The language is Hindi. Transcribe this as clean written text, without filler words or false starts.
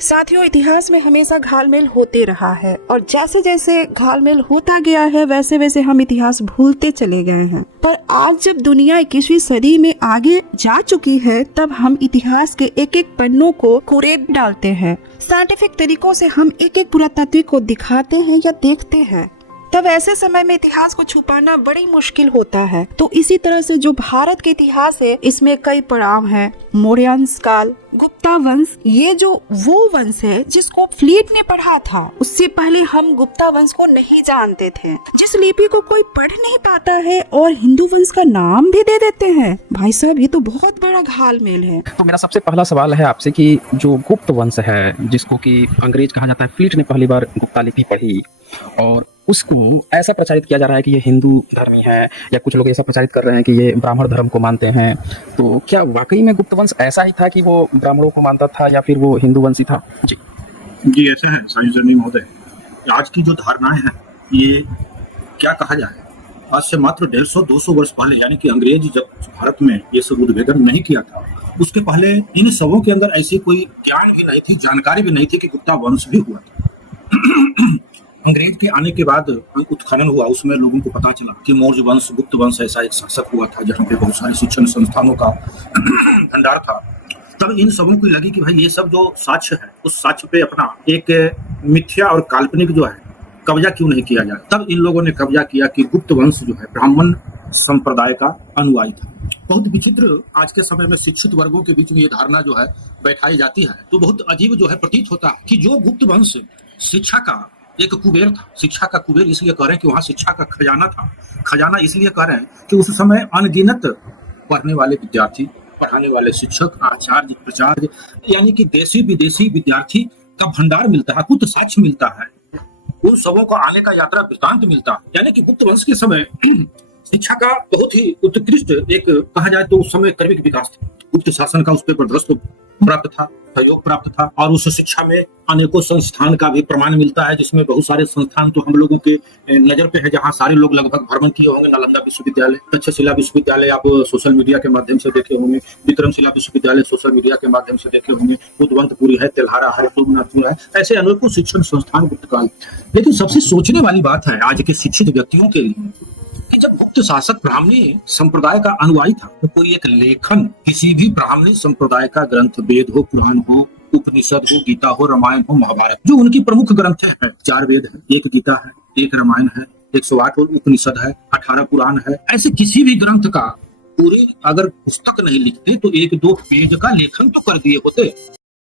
साथियों, इतिहास में हमेशा घालमेल होते रहा है और जैसे जैसे घालमेल होता गया है वैसे वैसे हम इतिहास भूलते चले गए हैं। पर आज जब दुनिया 21वीं सदी में आगे जा चुकी है तब हम इतिहास के एक एक पन्नों को कुरेद डालते हैं। साइंटिफिक तरीकों से हम एक एक पुरातात्विक को दिखाते हैं या देखते हैं। तब ऐसे समय में इतिहास को छुपाना बड़ी मुश्किल होता है। तो इसी तरह से जो भारत के इतिहास है इसमें कई पड़ाव हैं। मौर्यंस काल, गुप्ता वंश, ये जो वो वंश है जिसको फ्लीट ने पढ़ा था। उससे पहले हम गुप्ता वंश को नहीं जानते थे, जिस लिपि को कोई पढ़ नहीं पाता है और हिंदू वंश का नाम भी दे देते हैं। भाई साहब, ये तो बहुत बड़ा घालमेल है। तो मेरा सबसे पहला सवाल है आपसे कि जो गुप्त वंश है जिसको कि अंग्रेज कहा जाता है, फ्लीट ने पहली बार गुप्ता लिपि पढ़ी और उसको ऐसा प्रचारित किया जा रहा है कि ये हिंदू धर्मी है, या कुछ लोग ऐसा प्रचारित कर रहे हैं कि ये ब्राह्मण धर्म को मानते हैं। तो क्या वाकई में गुप्त वंश ऐसा ही था कि वो ब्राह्मणों को मानता था या फिर वो हिंदू वंशी था? जी ऐसा है साइंस जर्नी महोदय। आज की जो धारणाएं हैं ये क्या कहा जाए, आज से मात्र 150-200 वर्ष पहले, यानी कि अंग्रेज जब भारत में ये सब उद्भेदन नहीं किया था, उसके पहले इन सबों के अंदर ऐसी कोई ज्ञान भी नहीं थी, जानकारी भी नहीं थी कि गुप्ता वंश भी हुआ था। अंग्रेज के आने के बाद उत्खनन हुआ, उसमें लोगों को पता चला कि मौर्य वंश, गुप्त वंश ऐसा एक शासक हुआ था जहाँ पे बहुत सारे शिक्षण संस्थानों का भंडार था। तब इन सबों को लगी कि भाई ये सब जो साक्ष्य है उस साक्ष्य पे अपना एक मिथ्या और काल्पनिक जो है कब्जा क्यों नहीं किया जाए। तब इन लोगों ने कब्जा किया कि गुप्त वंश जो है ब्राह्मण संप्रदाय का अनुयायी था। बहुत विचित्र आज के समय में शिक्षित वर्गों के बीच में ये धारणा जो है बैठाई जाती है, तो बहुत अजीब जो है प्रतीत होता है कि जो गुप्त वंश शिक्षा का एक कुबेर था। शिक्षा का कुबेर इसलिए कह रहे हैं कि वहां शिक्षा का खजाना था। खजाना इसलिए कह रहे हैं कि उस समय अनगिनत पढ़ने वाले विद्यार्थी, पढ़ाने वाले शिक्षक, आचार्य, प्रचार्य, यानी कि देशी विदेशी विद्यार्थी का भंडार मिलता है, कुछ साक्ष्य मिलता है, उन सबों का आने का यात्रा वृत्तांत मिलता है। यानी कि गुप्त वंश के समय शिक्षा का बहुत ही उत्कृष्ट एक कहा जाए तो उस समय क्रमिक विकास था। गुप्त शासन का उस पर वर्चस्व प्राप्त था, सहयोग प्राप्त था, और उस शिक्षा में अनेकों संस्थान का भी प्रमाण मिलता है, जिसमें बहुत सारे संस्थान तो हम लोगों के नजर पे है, जहाँ सारे लोग लगभग भ्रमण किए होंगे। नालंदा विश्वविद्यालय, तक्षशिला विश्वविद्यालय आप सोशल मीडिया के माध्यम से देखे होंगे, विक्रमशिला विश्वविद्यालय सोशल मीडिया के माध्यम से देखे होंगे, उदवंतपुरी है, तेल्हारा है, सोमनाथपुर है, ऐसे अनेकों शिक्षण संस्थान गुप्तकाल। लेकिन सबसे सोचने वाली बात है आज के शिक्षित व्यक्तियों के लिए कि जब गुप्त शासक ब्राह्मणी संप्रदाय का अनुयायी था तो कोई एक लेखन किसी भी ब्राह्मणी संप्रदाय का ग्रंथ, वेद हो, पुराण हो, उपनिषद हो, गीता हो, रामायण हो, महाभारत, जो उनकी प्रमुख ग्रंथ है, 4 वेद है, 1 गीता है, 1 रामायण है, 108 उपनिषद है, 18 पुराण है, ऐसे किसी भी ग्रंथ का पूरी अगर पुस्तक नहीं लिखते तो 1-2 पेज का लेखन तो कर दिए होते।